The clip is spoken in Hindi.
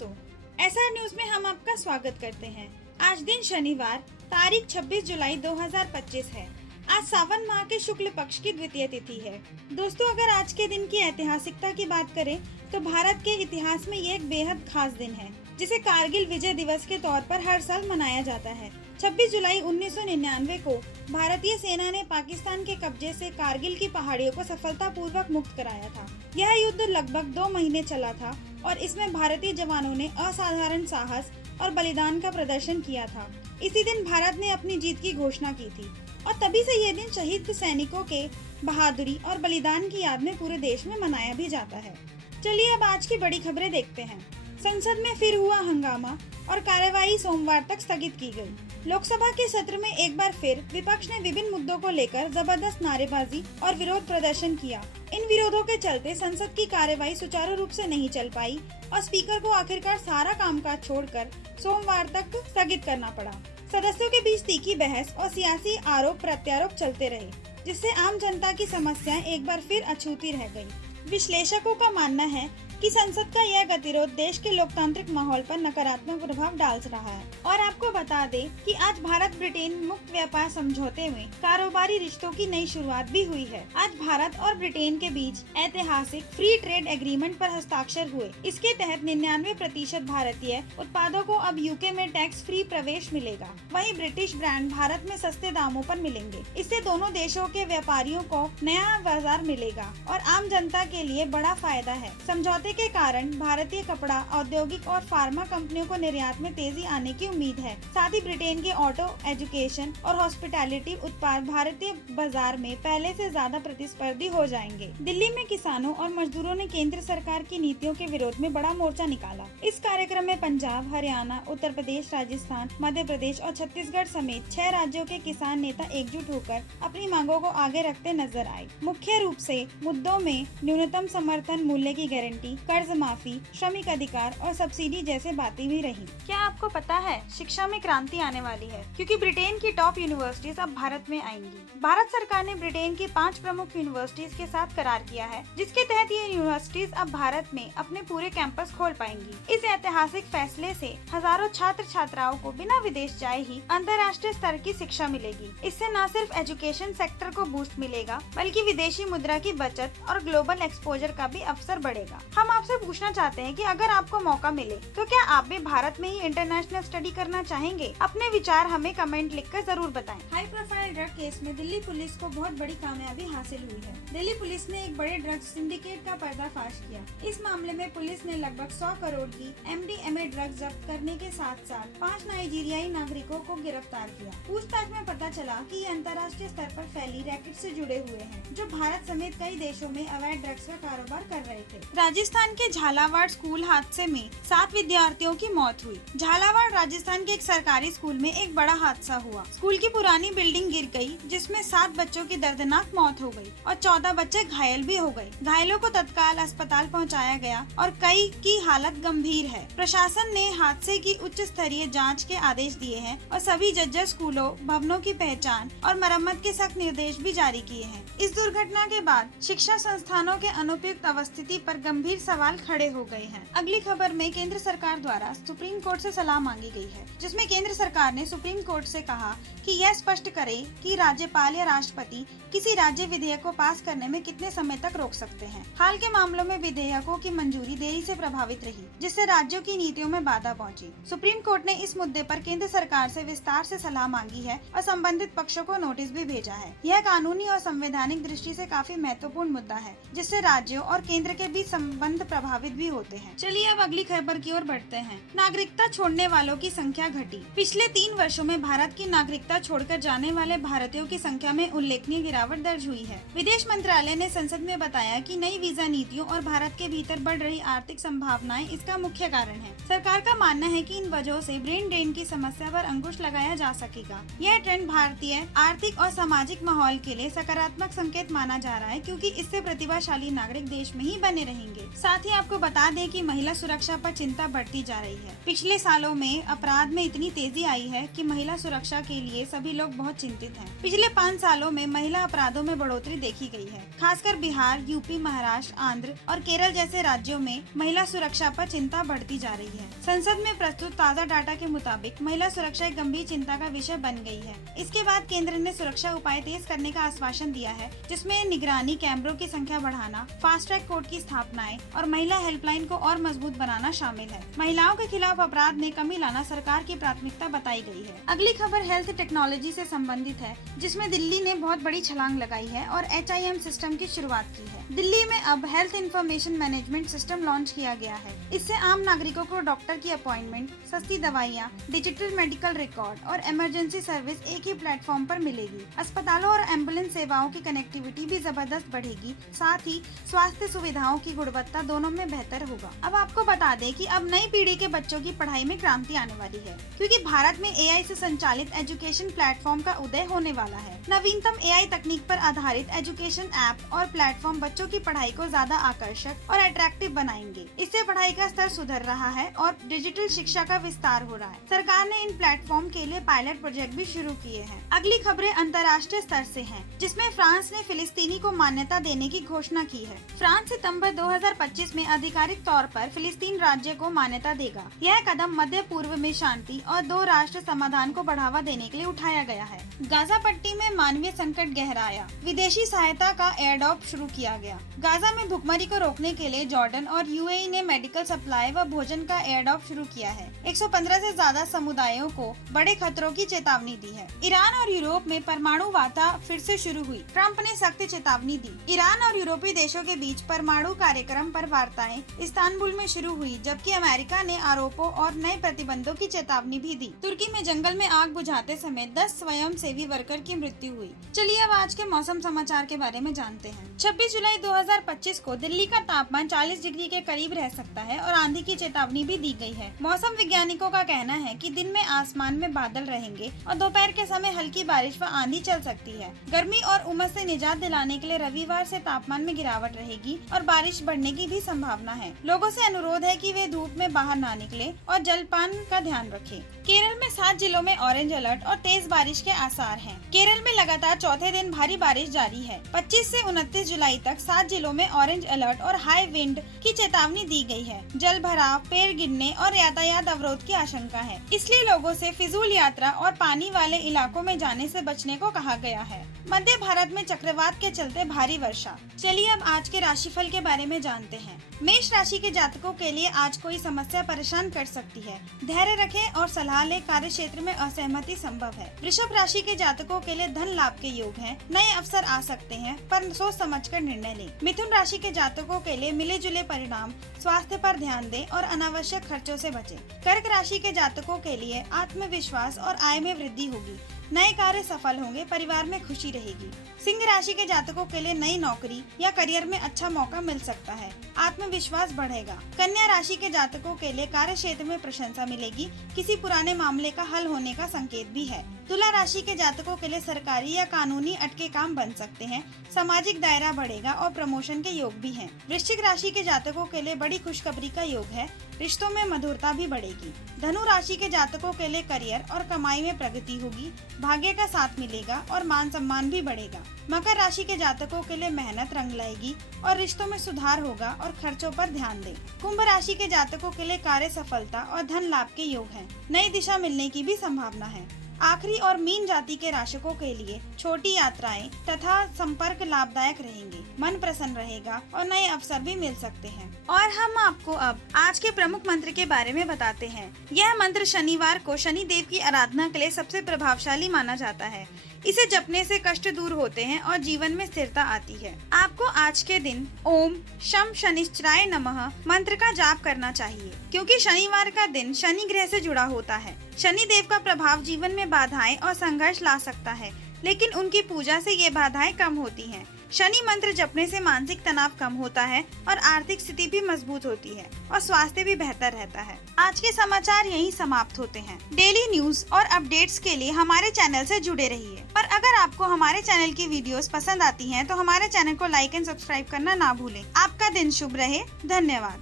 दोस्तों, एसआर न्यूज में हम आपका स्वागत करते हैं। आज दिन शनिवार तारीख 26 जुलाई 2025 है। आज सावन माह के शुक्ल पक्ष की द्वितीय तिथि है। दोस्तों, अगर आज के दिन की ऐतिहासिकता की बात करें तो भारत के इतिहास में ये एक बेहद खास दिन है, जिसे कारगिल विजय दिवस के तौर पर हर साल मनाया जाता है। 26 जुलाई 1999 को भारतीय सेना ने पाकिस्तान के कब्जे से कारगिल की पहाड़ियों को सफलतापूर्वक मुक्त कराया था। यह युद्ध लगभग 2 महीने चला था और इसमें भारतीय जवानों ने असाधारण साहस और बलिदान का प्रदर्शन किया था। इसी दिन भारत ने अपनी जीत की घोषणा की थी और तभी से यह दिन शहीद सैनिकों के बहादुरी और बलिदान की याद में पूरे देश में मनाया भी जाता है। चलिए अब आज की बड़ी खबरें देखते हैं। संसद में फिर हुआ हंगामा और कार्यवाही सोमवार तक स्थगित की गई। लोकसभा के सत्र में एक बार फिर विपक्ष ने विभिन्न मुद्दों को लेकर जबरदस्त नारेबाजी और विरोध प्रदर्शन किया। इन विरोधों के चलते संसद की कार्यवाही सुचारू रूप से नहीं चल पाई और स्पीकर को आखिरकार सारा कामकाज छोड़कर सोमवार तक स्थगित करना पड़ा। सदस्यों के बीच तीखी बहस और सियासी आरोप प्रत्यारोप चलते रहे, जिससे आम जनता की समस्याएं एक बार फिर अछूती रह गयी। विश्लेषकों का मानना है कि संसद का यह गतिरोध देश के लोकतांत्रिक माहौल पर नकारात्मक प्रभाव डाल रहा है। और आपको बता दें कि आज भारत ब्रिटेन मुक्त व्यापार समझौते में कारोबारी रिश्तों की नई शुरुआत भी हुई है। आज भारत और ब्रिटेन के बीच ऐतिहासिक फ्री ट्रेड एग्रीमेंट पर हस्ताक्षर हुए। इसके तहत 99% भारतीय उत्पादों को अब यूके में टैक्स फ्री प्रवेश मिलेगा। वहीं ब्रिटिश ब्रांड भारत में सस्ते दामों पर मिलेंगे। इससे दोनों देशों के व्यापारियों को नया बाजार मिलेगा और आम जनता के लिए बड़ा फायदा है। समझौते के कारण भारतीय कपड़ा, औद्योगिक और फार्मा कंपनियों को निर्यात में तेजी आने की उम्मीद है। साथ ही ब्रिटेन के ऑटो, एजुकेशन और हॉस्पिटैलिटी उत्पाद भारतीय बाजार में पहले से ज्यादा प्रतिस्पर्धी हो जाएंगे। दिल्ली में किसानों और मजदूरों ने केंद्र सरकार की नीतियों के विरोध में बड़ा मोर्चा निकाला। इस कार्यक्रम में पंजाब, हरियाणा, उत्तर प्रदेश, राजस्थान, मध्य प्रदेश और छत्तीसगढ़ समेत 6 राज्यों के किसान नेता एकजुट होकर अपनी मांगों को आगे रखते नजर आए। मुख्य रूप से मुद्दों में न्यूनतम समर्थन मूल्य की गारंटी, कर्ज माफी, श्रमिक अधिकार और सब्सिडी जैसे बातें भी रही। क्या आपको पता है शिक्षा में क्रांति आने वाली है, क्योंकि ब्रिटेन की टॉप यूनिवर्सिटीज अब भारत में आएंगी। भारत सरकार ने ब्रिटेन की 5 प्रमुख यूनिवर्सिटीज के साथ करार किया है, जिसके तहत ये यूनिवर्सिटीज अब भारत में अपने पूरे कैंपस खोल पाएंगी। इस ऐतिहासिक फैसले से हजारों छात्र छात्राओं को बिना विदेश जाए ही अंतर्राष्ट्रीय स्तर की शिक्षा मिलेगी। इससे न सिर्फ एजुकेशन सेक्टर को बूस्ट मिलेगा, बल्कि विदेशी मुद्रा की बचत और ग्लोबल एक्सपोजर का भी अवसर बढ़ेगा। हम आपसे पूछना चाहते हैं कि अगर आपको मौका मिले तो क्या आप भी भारत में ही इंटरनेशनल स्टडी करना चाहेंगे? अपने विचार हमें कमेंट लिखकर जरूर बताएं। हाई प्रोफाइल ड्रग केस में दिल्ली पुलिस को बहुत बड़ी कामयाबी हासिल हुई है। दिल्ली पुलिस ने एक बड़े ड्रग सिंडिकेट का पर्दाफाश किया। इस मामले में पुलिस ने लगभग 100 करोड़ की MDMA ड्रग जब्त करने के साथ साथ 5 नाइजीरियाई नागरिकों को गिरफ्तार किया। पूछताछ में पता चला कि ये अंतर्राष्ट्रीय स्तर पर फैली रैकेट से जुड़े हुए हैं, जो भारत समेत कई देशों में अवैध ड्रग्स का कारोबार कर रहे थे। राजस्थान के झालावाड़ स्कूल हादसे में 7 विद्यार्थियों की मौत हुई। झालावाड़ राजस्थान के एक सरकारी स्कूल में एक बड़ा हादसा हुआ। स्कूल की पुरानी बिल्डिंग गिर गई, जिसमें 7 बच्चों की दर्दनाक मौत हो गई और 14 बच्चे घायल भी हो गए। घायलों को तत्काल अस्पताल पहुंचाया गया और कई की हालत गंभीर है। प्रशासन ने हादसे की उच्च स्तरीय जांच के आदेश दिए हैं और सभी जर्जर स्कूलों, भवनों की पहचान और मरम्मत के सख्त निर्देश भी जारी किए हैं। इस दुर्घटना के बाद शिक्षा संस्थानों के अनुपयुक्त अवस्थिति पर गंभीर सवाल खड़े हो गए हैं। अगली खबर में केंद्र सरकार द्वारा सुप्रीम कोर्ट से सलाह मांगी गई है, जिसमें केंद्र सरकार ने सुप्रीम कोर्ट से कहा कि यह स्पष्ट करे कि राज्यपाल या राष्ट्रपति किसी राज्य विधेयक को पास करने में कितने समय तक रोक सकते हैं। हाल के मामलों में विधेयकों की मंजूरी देरी से प्रभावित रही, जिससे राज्यों की नीतियों में बाधा पहुंची। सुप्रीम कोर्ट ने इस मुद्दे पर केंद्र सरकार से विस्तार से सलाह मांगी है और संबंधित पक्षों को नोटिस भी भेजा है। यह कानूनी और संवैधानिक दृष्टि से काफी महत्वपूर्ण मुद्दा है, जिससे राज्यों और केंद्र के बीच संबंध प्रभावित भी होते हैं। चलिए अब अगली खबर की ओर बढ़ते हैं। नागरिकता छोड़ने वालों की संख्या घटी। पिछले 3 वर्षों में भारत की नागरिकता छोड़कर जाने वाले भारतीयों की संख्या में उल्लेखनीय गिरावट दर्ज हुई है। विदेश मंत्रालय ने संसद में बताया कि नई वीजा नीतियों और भारत के भीतर बढ़ रही आर्थिक संभावनाएं इसका मुख्य कारण है। सरकार का मानना है कि इन वजहों से ब्रेन ड्रेन की समस्या पर अंकुश लगाया जा सकेगा। यह ट्रेंड भारतीय आर्थिक और सामाजिक माहौल के लिए सकारात्मक संकेत माना जा रहा है, क्योंकि इससे प्रतिभाशाली नागरिक देश में ही बने रहेंगे। साथ ही आपको बता दें कि महिला सुरक्षा पर चिंता बढ़ती जा रही है। पिछले सालों में अपराध में इतनी तेजी आई है कि महिला सुरक्षा के लिए सभी लोग बहुत चिंतित हैं। पिछले 5 सालों में महिला अपराधों में बढ़ोतरी देखी गई है। खासकर बिहार, यूपी, महाराष्ट्र, आंध्र और केरल जैसे राज्यों में महिला सुरक्षा पर चिंता बढ़ती जा रही है। संसद में प्रस्तुत ताज़ा डाटा के मुताबिक महिला सुरक्षा एक गंभीर चिंता का विषय बन गई है। इसके बाद केंद्र ने सुरक्षा उपाय तेज करने का आश्वासन दिया है, जिसमें निगरानी कैमरों की संख्या बढ़ाना, फास्ट ट्रैक कोर्ट की स्थापनाएं और महिला हेल्पलाइन को और मजबूत बनाना शामिल है। महिलाओं के खिलाफ अपराध में कमी लाना सरकार की प्राथमिकता बताई गई है। अगली खबर हेल्थ टेक्नोलॉजी से संबंधित है, जिसमें दिल्ली ने बहुत बड़ी छलांग लगाई है और HIM सिस्टम की शुरुआत की है। दिल्ली में अब health information management system launch किया गया है। इससे आम नागरिकों को डॉक्टर की अपॉइंटमेंट, सस्ती दवाइयाँ, डिजिटल मेडिकल रिकॉर्ड और इमरजेंसी सर्विस एक ही प्लेटफॉर्म पर मिलेगी। अस्पतालों और एम्बुलेंस सेवाओं की कनेक्टिविटी भी जबरदस्त बढ़ेगी। साथ ही स्वास्थ्य सुविधाओं की गुणवत्ता दोनों में बेहतर होगा। अब आपको बता दें कि अब नई पीढ़ी के बच्चों की पढ़ाई में क्रांति आने वाली है, क्योंकि भारत में AI से संचालित एजुकेशन प्लेटफॉर्म का उदय होने वाला है। नवीनतम AI तकनीक पर आधारित एजुकेशन ऐप और प्लेटफॉर्म बच्चों की पढ़ाई को ज्यादा आकर्षक और अट्रैक्टिव बनाएंगे। इससे पढ़ाई का स्तर सुधर रहा है और डिजिटल शिक्षा का विस्तार हो रहा है। सरकार ने इन प्लेटफॉर्म के लिए पायलट प्रोजेक्ट भी शुरू किए हैं। अगली खबरें अंतर्राष्ट्रीय स्तर से हैं, जिसमें फ्रांस ने फिलिस्तीनी को मान्यता देने की घोषणा की है। फ्रांस सितंबर 2025 में आधिकारिक तौर पर फिलिस्तीन राज्य को मान्यता देगा। यह कदम मध्य पूर्व में शांति और 2 राष्ट्र समाधान को बढ़ावा देने के लिए उठाया गया है। गाजा पट्टी में मानवीय संकट गहराया, विदेशी सहायता का एयरड्रॉप शुरू किया गया। गाजा में भुखमरी को रोकने के लिए जॉर्डन और UAE ने मेडिकल सप्लाई व भोजन का एयरड्रॉप शुरू किया है। 115 से ज्यादा समुदायों को बड़े खतरों की चेतावनी दी है। ईरान और यूरोप में परमाणु वार्ता फिर से शुरू हुई। ट्रंप ने सख्त चेतावनी दी। ईरान और यूरोपीय देशों के बीच परमाणु कार्यक्रम पर वार्ताएं इस्तांबुल में शुरू हुई, जबकि अमेरिका ने आरोपों और नए प्रतिबंधों की चेतावनी भी दी। तुर्की में जंगल में आग बुझाते समय 10 स्वयंसेवी वर्कर की मृत्यु हुई। चलिए अब आज के मौसम समाचार के बारे में जानते हैं। 26 जुलाई 2025 को दिल्ली का तापमान 40 डिग्री के करीब रह सकता है और आंधी की चेतावनी भी दी गई है। मौसम वैज्ञानिकों का कहना है कि दिन में आसमान में बादल रहेंगे और दोपहर के समय हल्की बारिश व आंधी चल सकती है। गर्मी और उमस से निजात दिलाने के लिए रविवार से तापमान में गिरावट रहेगी और बारिश बढ़ने की भी संभावना है। लोगों से अनुरोध है कि वे धूप में बाहर ना निकले और जलपान का ध्यान रखें। केरल में 7 जिलों में ऑरेंज अलर्ट और तेज बारिश के आसार हैं। केरल में लगातार चौथे दिन भारी बारिश जारी है। 25 से 29 जुलाई तक 7 जिलों में ऑरेंज अलर्ट और हाई विंड की चेतावनी दी गई है। जल भराव, पेड़ गिरने और यातायात अवरोध की आशंका है, इसलिए लोगों से फिजूल यात्रा और पानी वाले इलाकों में जाने से बचने को कहा गया है। मध्य भारत में चक्रवात के चलते भारी वर्षा। चलिए अब आज के राशिफल के बारे में जानते हैं। मेष राशि के जातकों के लिए आज कोई समस्या परेशान कर सकती है। धैर्य रखें और सलाह ले, कार्य क्षेत्र में असहमति संभव है। वृषभ राशि के जातकों के लिए धन लाभ के योग हैं। नए अवसर आ सकते हैं, पर सोच समझकर निर्णय लें। मिथुन राशि के जातकों के लिए मिले जुले परिणाम, स्वास्थ्य पर ध्यान दें और अनावश्यक खर्चों से बचें। कर्क राशि के जातकों के लिए आत्मविश्वास और आय में वृद्धि होगी। नए कार्य सफल होंगे, परिवार में खुशी रहेगी। सिंह राशि के जातकों के लिए नई नौकरी या करियर में अच्छा मौका मिल सकता है, आत्मविश्वास बढ़ेगा। कन्या राशि के जातकों के लिए कार्य क्षेत्र में प्रशंसा मिलेगी, किसी पुराने मामले का हल होने का संकेत भी है। तुला राशि के जातकों के लिए सरकारी या कानूनी अटके काम बन सकते हैं, सामाजिक दायरा बढ़ेगा और प्रमोशन के योग भी हैं। वृश्चिक राशि के जातकों के लिए बड़ी खुशखबरी का योग है, रिश्तों में मधुरता भी बढ़ेगी। धनु राशि के जातकों के लिए करियर और कमाई में प्रगति होगी, भाग्य का साथ मिलेगा और मान सम्मान भी बढ़ेगा। मकर राशि के जातकों के लिए मेहनत रंग लाएगी और रिश्तों में सुधार होगा और खर्चों पर ध्यान दें। कुंभ राशि के जातकों के लिए कार्य सफलता और धन लाभ के योग हैं, नई दिशा मिलने की भी संभावना है। आखिरी और मीन जाति के राशिकों के लिए छोटी यात्राएं तथा संपर्क लाभदायक रहेंगे, मन प्रसन्न रहेगा और नए अवसर भी मिल सकते हैं। और हम आपको अब आज के प्रमुख मंत्र के बारे में बताते हैं। यह मंत्र शनिवार को शनि देव की आराधना के लिए सबसे प्रभावशाली माना जाता है। इसे जपने से कष्ट दूर होते हैं और जीवन में स्थिरता आती है। आपको आज के दिन ओम शम शनिश्चराय नमः मंत्र का जाप करना चाहिए, क्योंकि शनिवार का दिन शनि ग्रह से जुड़ा होता है। शनि देव का प्रभाव जीवन में बाधाएं और संघर्ष ला सकता है, लेकिन उनकी पूजा से ये बाधाएं कम होती हैं। शनि मंत्र जपने से मानसिक तनाव कम होता है और आर्थिक स्थिति भी मजबूत होती है और स्वास्थ्य भी बेहतर रहता है। आज के समाचार यहीं समाप्त होते हैं। डेली न्यूज और अपडेट्स के लिए हमारे चैनल से जुड़े रहिए। और अगर आपको हमारे चैनल की वीडियोस पसंद आती हैं तो हमारे चैनल को लाइक एंड सब्सक्राइब करना ना भूलें। आपका दिन शुभ रहे। धन्यवाद।